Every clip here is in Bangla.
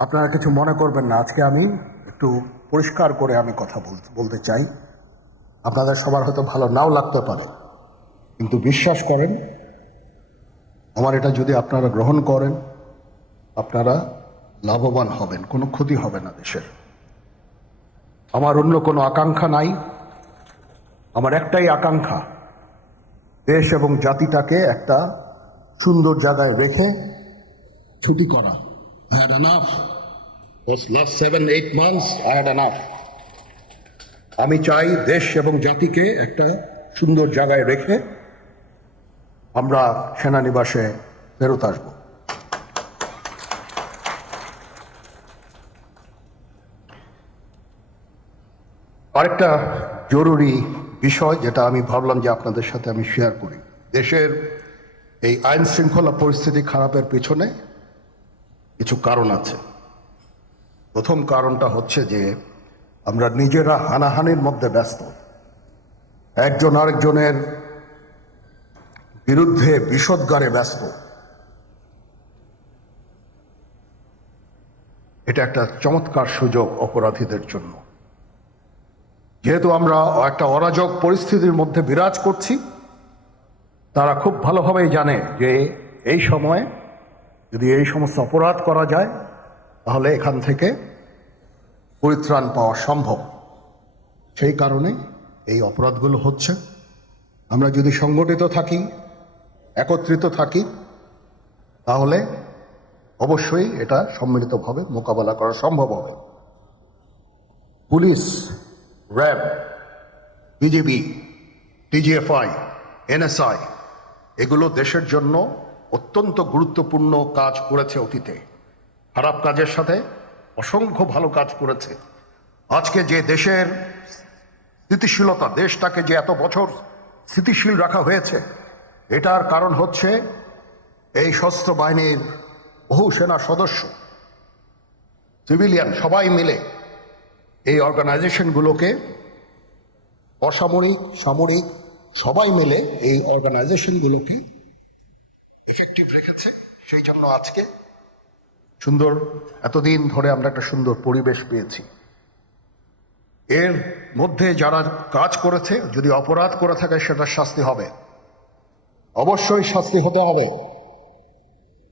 আপনারা কিছু মনে করবেন না, আজকে আমি একটু পরিষ্কার করে আমি কথা বলতে চাই। আপনাদের সবার হয়তো ভালো নাও লাগতে পারে, কিন্তু বিশ্বাস করেন, আমার এটা যদি আপনারা গ্রহণ করেন, আপনারা লাভবান হবেন, কোনো ক্ষতি হবে না দেশের। আমার অন্য কোনো আকাঙ্ক্ষা নাই, আমার একটাই আকাঙ্ক্ষা, দেশ এবং জাতিটাকে একটা সুন্দর জায়গায় রেখে ছুটি করা। I had enough. Those last 7-8 months, I had enough. আমি চাই দেশ এবং জাতিকে একটা সুন্দর জায়গায় রেখে আমরা সেনানিবাসে ফেরত আসব। আরেকটা জরুরি বিষয় যেটা আমি ভাবলাম যে আপনাদের সাথে আমি শেয়ার করি। দেশের এই আইন শৃঙ্খলা পরিস্থিতি খারাপের পিছনে কিছু কারণ আছে। প্রথম কারণটা হচ্ছে যে আমরা নিজেরা হানাহানির মধ্যে ব্যস্ত, একজন আরেকজনের বিরুদ্ধে বিষোদ্গারে ব্যস্ত। এটা একটা চমৎকার সুযোগ অপরাধীদের জন্য। যেহেতু আমরা একটা অরাজক পরিস্থিতির মধ্যে বিরাজ করছি, তারা খুব ভালোভাবেই জানে যে এই সময় যদি এই সমস্ত অপরাধ করা যায় তাহলে এখান থেকে পরিত্রাণ পাওয়া সম্ভব। সেই কারণে এই অপরাধগুলো হচ্ছে। আমরা যদি সংগঠিত থাকি, একত্রিত থাকি, তাহলে অবশ্যই এটা সম্মিলিতভাবে মোকাবেলা করা সম্ভব হবে। Police, RAB, BGB, TGFI, NSI এগুলো দেশের জন্য অত্যন্ত গুরুত্বপূর্ণ কাজ করেছে অতীতে। খারাপ কাজের সাথে অসংখ্য ভালো কাজ করেছে। আজকে যে দেশের স্থিতিশীলতা, দেশটাকে যে এত বছর স্থিতিশীল রাখা হয়েছে, এটার কারণ হচ্ছে এই সশস্ত্র বাহিনীর বহু সেনা সদস্য, সিভিলিয়ান সবাই মিলে এই অর্গানাইজেশনগুলোকে, অসামরিক, সামরিক সবাই মিলে এই অর্গানাইজেশনগুলোকে এফেক্টিভ রেখেছে। সেই জন্য আজকে সুন্দর, এতদিন ধরে আমরা একটা সুন্দর পরিবেশ পেয়েছি। এর মধ্যে যারা কাজ করেছে, যদি অপরাধ করে থাকে সেটার শাস্তি হবে, অবশ্যই শাস্তি হতে হবে,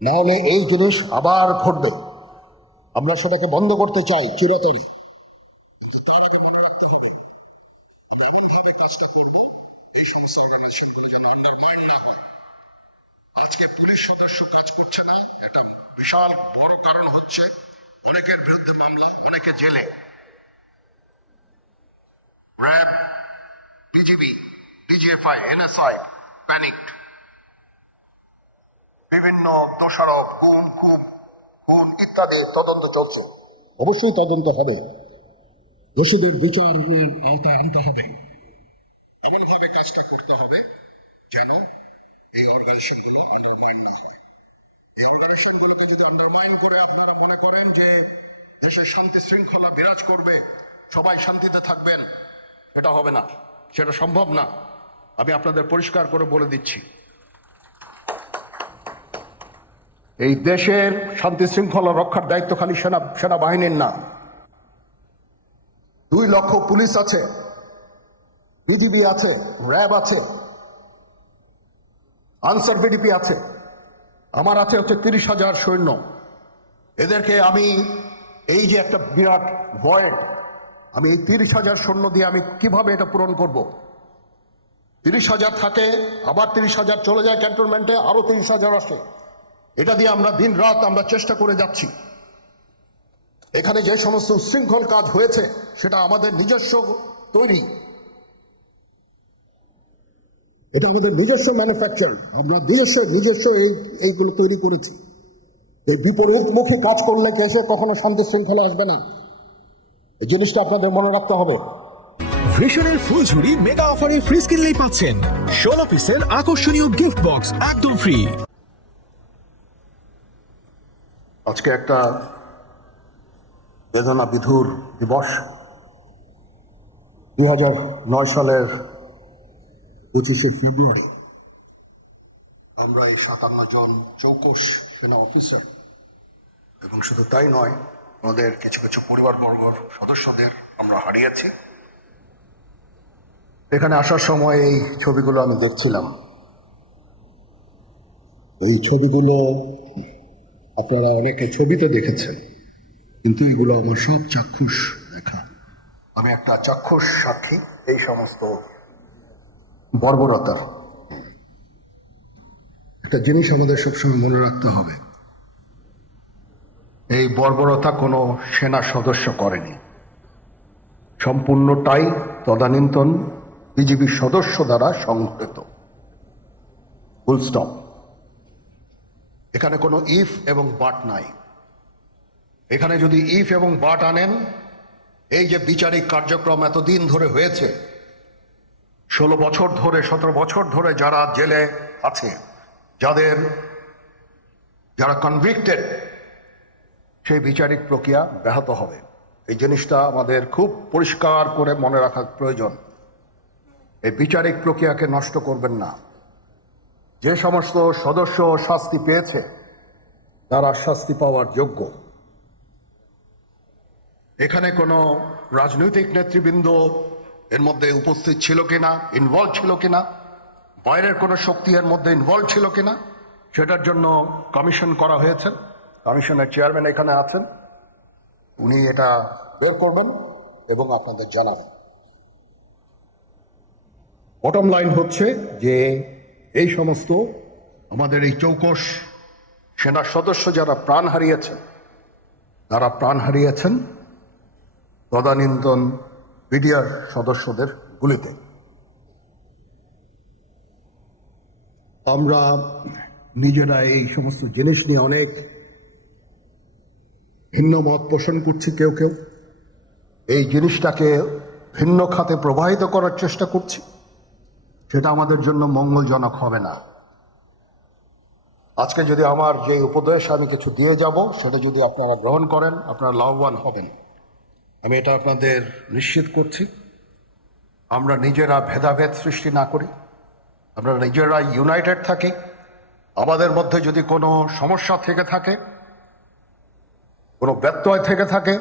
না হলে এই জিনিস আবার ঘটবে। আমরা সেটাকে বন্ধ করতে চাই চিরতরে। এমনভাবে কাজটা করবো এই সমস্ত অর্গানাইজেশনগুলো যেন আন্ডারমাইন্ড না হয়। আজকে পুলিশ সদস্য কাজ করছে না, এটা বিশাল বড় কারণ হচ্ছে অনেকের বিরুদ্ধে মামলা, অনেকে জেলে। RAB, BGB, DGFI, NSI panicked. বিভিন্ন দোষারোপ, খুন ইত্যাদি তদন্ত চলছে। অবশ্যই তদন্ত হবে, দোষীদের বিচারের আওতায় আনতে হবে। এমনভাবে কাজটা করতে হবে যেন এই অর্গানাইজেশনগুলো আন্ডারমাইন না হয়। এই অর্গানাইজেশনগুলোকে যদি আন্ডারমাইন করে আপনারা মনে করেন যে দেশের শান্তি শৃঙ্খলা বিরাজ করবে, সবাই শান্তিতে থাকবেন, এটা হবে না, সেটা সম্ভব না। আমি আপনাদের পরিষ্কার করে বলে দিচ্ছি, এই দেশের শান্তি শৃঙ্খলা রক্ষার দায়িত্ব খালি সেনাবাহিনীর না। 2 লক্ষ পুলিশ আছে, বিজিবি আছে, র্যাব আছে, আনসার ভিডিপি আছে, আমার আছে হচ্ছে 30,000 সৈন্য। এদেরকে আমি এই যে একটা বিরাট ভয়েড, আমি এই 30,000 সৈন্য দিয়ে আমি কিভাবে এটা পূরণ করব? 30,000 থাকে, আবার 30,000 চলে যায় ক্যান্টনমেন্টে, আরো 30,000 আসে। এটা দিয়ে আমরা দিন রাত আমরা চেষ্টা করে যাচ্ছি। এখানে যে সমস্ত উচ্ছৃঙ্খল কাজ হয়েছে সেটা আমাদের নিজস্ব তৈরি, এটা আমাদের নিজস্ব ম্যানুফ্যাকচার, আমরা নিজস্ব এইগুলো তৈরি করেছি। এই বিপরীতমুখী কাজ করলে কেসে কখনো শান্তি শৃঙ্খলা আসবে না, এই জিনিসটা আপনাদের মনে রাখতে হবে। ভিশনের ফুলঝুরি মেগা অফারে ফ্রিজ কিনলেই পাচ্ছেন 16 পিসের আকর্ষণীয় গিফট বক্স একদম ফ্রি। আজকে একটা বেদনা বিধুর দিবস। 2009 সালের 25শে ফেব্রুয়ারি আমরা এই 57 জন চৌকস সেনা অফিসার এবং শুধু তাই নয়, আমাদের কিছু কিছু পরিবারবর্গর সদস্যদের আমরা হারিয়েছি। এখানে আসার সময় এই ছবিগুলো আমি দেখছিলাম। এই ছবিগুলো আপনারা অনেকে ছবিতে দেখেছেন, কিন্তু এগুলো আমার সব চাক্ষুষ দেখা। আমি একটা চাক্ষুষ সাক্ষী এই সমস্ত বর্বরতার। একটা জিনিস আমাদের সবসময় মনে রাখতে হবে, এই বর্বরতা কোনো সেনা সদস্য করেনি, সম্পূর্ণটাই তদানীন্তন বিজিবি সদস্য দ্বারা সংঘটিত। Full stop. এখানে কোনো ইফ এবং বাট নাই। এখানে যদি ইফ এবং বাট আনেন, এই যে বিচারিক কার্যক্রম এতদিন ধরে হয়েছে, 16 বছর ধরে 17 বছর ধরে যারা জেলে আছে, যারা কনভিক্টেড, সেই বিচারিক প্রক্রিয়া ব্যাহত হবে। এই জিনিসটা আমাদের খুব পরিষ্কার করে মনে রাখা প্রয়োজন। এই বিচারিক প্রক্রিয়াকে নষ্ট করবেন না। যে সমস্ত সদস্য শাস্তি পেয়েছে তারা শাস্তি পাওয়ার যোগ্য। এখানে কোনো রাজনৈতিক নেতৃবৃন্দ এর মধ্যে উপস্থিত ছিল কিনা, ইনভলভ ছিল কিনা, বাইরের কোনো শক্তি এর মধ্যে ইনভলভ ছিল কিনা, সেটার জন্য কমিশন করা হয়েছে। কমিশনের চেয়ারম্যান এখানে আছেন, উনি এটা বের করবেন এবং আপনাদের জানাবেন। বটম লাইন হচ্ছে যে এই সমস্ত আমাদের এই চৌকস সেনা সদস্য যারা প্রাণ হারিয়েছেন তদানীন্তন বিডিআর সদস্যদের গুলিতে। আমরা নিজেরা এই সমস্ত জিনিস নিয়ে অনেক ভিন্ন মত পোষণ করছি। কেউ কেউ এই জিনিসটাকে ভিন্ন খাতে প্রবাহিত করার চেষ্টা করছি। সেটা আমাদের জন্য মঙ্গলজনক হবে না। আজকে যদি আমার যে উপদেশ আমি কিছু দিয়ে যাব, সেটা যদি আপনারা গ্রহণ করেন, আপনারা লাভবান হবেন, আমি এটা আপনাদের নিশ্চিত করছি। আমরা নিজেরা ভেদাভেদ সৃষ্টি না করি, আমরা নিজেরা ইউনাইটেড থাকি। আমাদের মধ্যে যদি কোনো সমস্যা থেকে থাকে, কোনো ব্যত্যয় থেকে থাকে,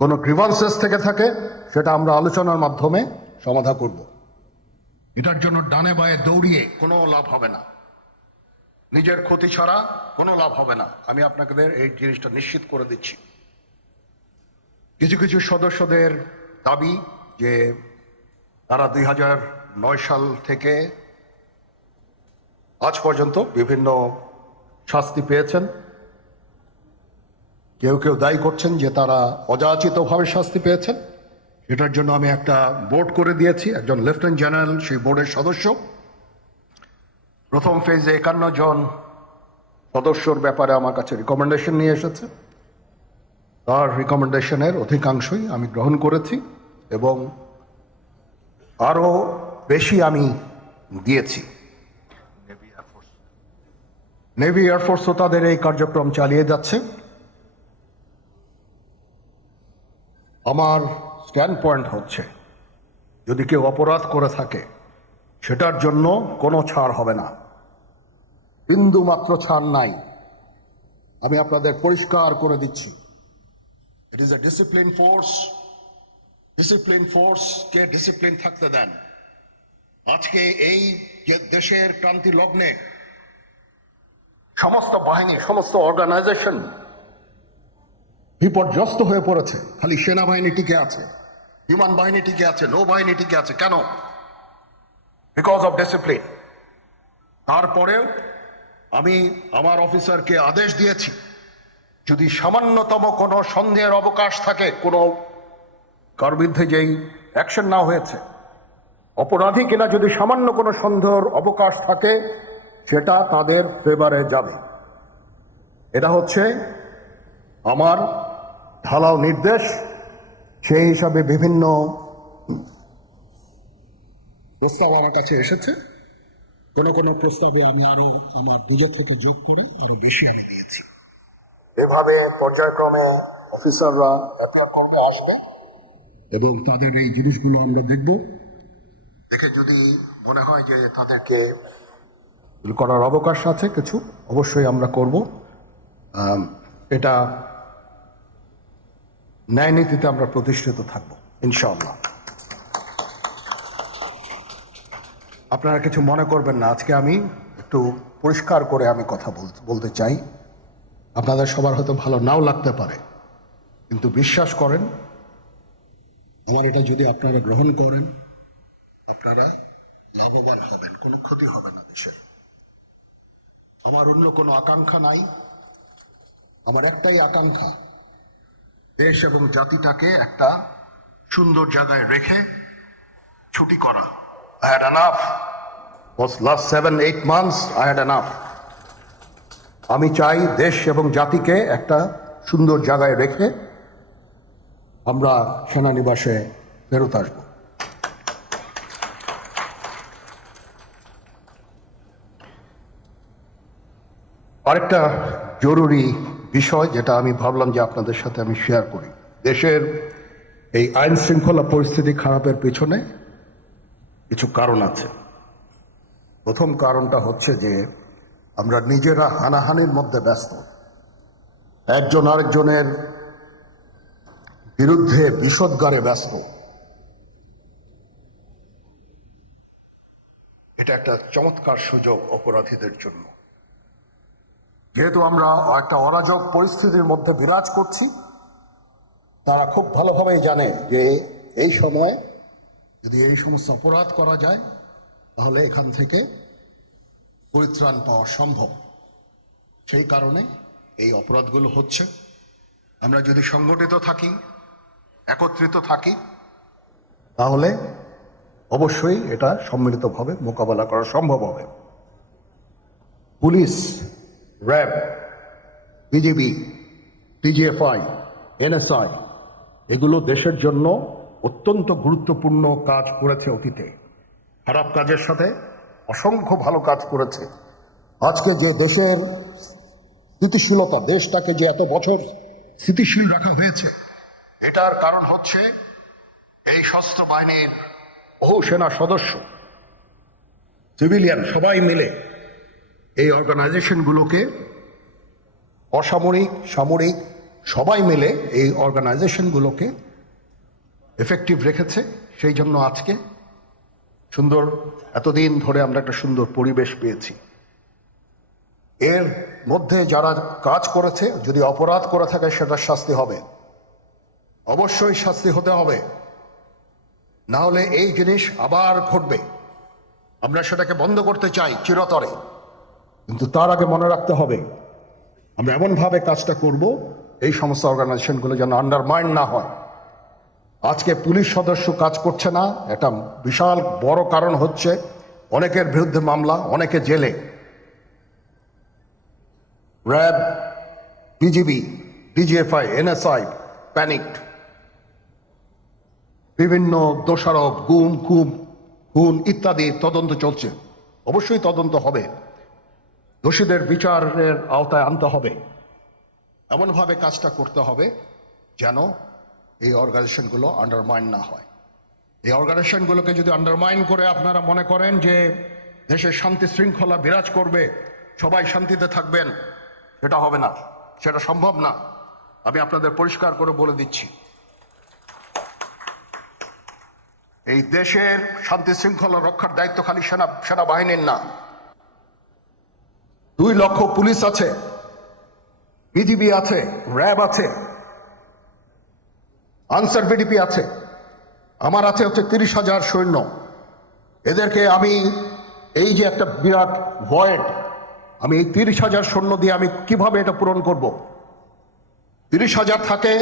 কোনো গ্রিভান্সেস থেকে থাকে, সেটা আমরা আলোচনার মাধ্যমে সমাধান করব। এটার জন্য ডানে বায়ে দৌড়িয়ে কোনো লাভ হবে না, নিজের ক্ষতি ছাড়া কোনো লাভ হবে না। আমি আপনাদের এই জিনিসটা নিশ্চিত করে দিচ্ছি। কিছু কিছু সদস্যদের দাবি যে তারা 2009 সাল থেকে আজ পর্যন্ত বিভিন্ন শাস্তি পেয়েছেন। কেউ কেউ দায়ী করছেন যে তারা অযাচিতভাবে শাস্তি পেয়েছেন। এটার জন্য আমি একটা বোর্ড করে দিয়েছি, একজন লেফটেন্যান্ট জেনারেল সেই বোর্ডের সদস্য। প্রথম ফেজে 51 জন সদস্যর ব্যাপারে আমার কাছে রিকমেন্ডেশন নিয়ে এসেছে। তার রিকমেন্ডেশনের অধিকাংশই আমি গ্রহণ করেছি এবং আরো বেশি আমি দিয়েছি। নেভি এয়ারফোর্সও তাদের এই কার্যক্রম চালিয়ে যাচ্ছে। আমার স্ট্যান্ড পয়েন্ট হচ্ছে, যদি কেউ অপরাধ করে থাকে সেটার জন্য কোনো ছাড় হবে না, বিন্দু মাত্র ছাড় নাই। আমি আপনাদের পরিষ্কার করে দিচ্ছি, it is a discipline force. Discipline ফোর্সকে ডিসিপ্লিন থাকতে দেন। আজকে এই যে দেশের ক্রান্তি লগ্নে সমস্ত বাহিনী, সমস্ত অর্গানাইজেশন বিপর্যস্ত হয়ে পড়েছে। খালি সেনাবাহিনী টিকে আছে, বিমান বাহিনী টিকে আছে, নৌবাহিনী টিকে আছে। কেন? Because of discipline. তারপরেও আমি আমার অফিসারকে আদেশ দিয়েছি, যদি সামান্যতম কোনো সন্দেহের অবকাশ থাকে, কোনো কার বিরুদ্ধে যেই অ্যাকশন না হয়েছে, অপরাধী কিনা যদি সামান্য কোনো সন্দেহের অবকাশ থাকে, সেটা তাদের ফেভারে যাবে। এটা হচ্ছে আমার ঢালাও নির্দেশ। সেই হিসাবে বিভিন্ন প্রস্তাব আমার কাছে এসেছে। কোনো কোনো প্রস্তাবে আমি আরো আমার নিজের থেকে যোগ করে আরো বেশি আমি দিয়েছি। এভাবে পর্যায়ক্রমে অফিসাররা অ্যাপিয়ার করবে, আসবে এবং তাদের এই জিনিসগুলো আমরা দেখব। দেখে যদি মনে হয় যে তাদেরকে করার অবকাশ আছে কিছু, অবশ্যই আমরা করব। এটা ন্যায় নীতিতে আমরা প্রতিষ্ঠিত থাকব ইনশাআল্লাহ। আপনারা কিছু মনে করবেন না, আজকে আমি একটু পরিষ্কার করে আমি কথা বলতে চাই। আপনাদের সবার হয়তো ভালো নাও লাগতে পারে, কিন্তু বিশ্বাস করেন, আমার এটা যদি আপনারা গ্রহণ করেন, আপনারা লাভবান হবেন, কোনো ক্ষতি হবে না দেশের। আমার অন্য কোনো আকাঙ্ক্ষা নাই, আমার একটাই আকাঙ্ক্ষা, দেশ এবং জাতিটাকে একটা সুন্দর জায়গায় রেখে ছুটি করা। I had enough. Was last 7-8 months I had enough. আমি চাই দেশ এবং জাতিকে একটা সুন্দর জায়গায় রেখে আমরা সেনানিবাসে ফেরত আসব। আরেকটা জরুরি বিষয় যেটা আমি ভাবলাম যে আপনাদের সাথে আমি শেয়ার করি। দেশের এই আইন শৃঙ্খলা পরিস্থিতি খারাপের পেছনে কিছু কারণ আছে। প্রথম কারণটা হচ্ছে যে আমরা নিজেরা হানাহানির মধ্যে ব্যস্ত, একজন আরেকজনের বিরুদ্ধে বিষোদ্গারে ব্যস্ত। এটা একটা চমৎকার সুযোগ অপরাধীদের জন্য। যেহেতু আমরা একটা অরাজক পরিস্থিতির মধ্যে বিরাজ করছি, তারা খুব ভালোভাবেই জানে যে এই সময়ে যদি এই সমস্ত অপরাধ করা যায় তাহলে এখান থেকে পরিত্রাণ পাওয়া সম্ভব। সেই কারণে এই অপরাধগুলো হচ্ছে। আমরা যদি সংগঠিত থাকি, একত্রিত থাকি, তাহলে অবশ্যই এটা সম্মিলিতভাবে মোকাবেলা করা সম্ভব হবে। Police, RAB, BGB, TGFI, NSI এগুলো দেশের জন্য অত্যন্ত গুরুত্বপূর্ণ কাজ করেছে অতীতে। খারাপ কাজের সাথে অসংখ্য ভালো কাজ করেছে। আজকে যে দেশের স্থিতিশীলতা, দেশটাকে যে এত বছর স্থিতিশীল রাখা হয়েছে, এটার কারণ হচ্ছে এই সশস্ত্র বাহিনীর বহু সেনা সদস্য, সিভিলিয়ান সবাই মিলে এই অর্গানাইজেশনগুলোকে, অসামরিক, সামরিক সবাই মিলে এই অর্গানাইজেশনগুলোকে এফেক্টিভ রেখেছে। সেই জন্য আজকে সুন্দর, এতদিন ধরে আমরা একটা সুন্দর পরিবেশ পেয়েছি। এর মধ্যে যারা কাজ করেছে, যদি অপরাধ করে থাকে সেটার শাস্তি হবে, অবশ্যই শাস্তি হতে হবে, না হলে এই জিনিস আবার ঘটবে। আমরা সেটাকে বন্ধ করতে চাই চিরতরে, কিন্তু তার আগে মনে রাখতে হবে আমরা এমনভাবে কাজটা করব এই সমস্ত অর্গানাইজেশনগুলো যেন আন্ডারমাইন না হয়। আজকে পুলিশ সদস্য কাজ করছে না, এটা বিশাল বড় কারণ হচ্ছে অনেকের বিরুদ্ধে মামলা, অনেকে জেলে। RAB, BGB, DGFI, NSI panicked. বিভিন্ন দোষারোপ, গুম, খুন ইত্যাদি তদন্ত চলছে। অবশ্যই তদন্ত হবে, দোষীদের বিচারের আওতায় আনতে হবে। এমনভাবে কাজটা করতে হবে যেন এই অর্গানাইজেশনগুলো আন্ডারমাইন না হয়। এই অর্গানাইজেশনগুলোকে যদি আন্ডারমাইন করে আপনারা মনে করেন যে দেশের শান্তি শৃঙ্খলা বিরাজ করবে, সবাই শান্তিতে থাকবেন, সেটা হবে না, সেটা সম্ভব না। আমি আপনাদের পরিষ্কার করে বলে দিচ্ছি, এই দেশের শান্তি শৃঙ্খলা রক্ষার দায়িত্ব খালি সেনাবাহিনীর না। 2 লক্ষ পুলিশ আছে, বিজিবি আছে, র্যাব আছে, আনসার বিডিপি আছে, আমার আছে হচ্ছে 30,000 সৈন্য। এদেরকে আমি এই যে একটা বিরাট ভয়েড, আমি এই 30,000 সৈন্য দিয়ে আমি কিভাবে এটা পূরণ করব? 30,000 থাকে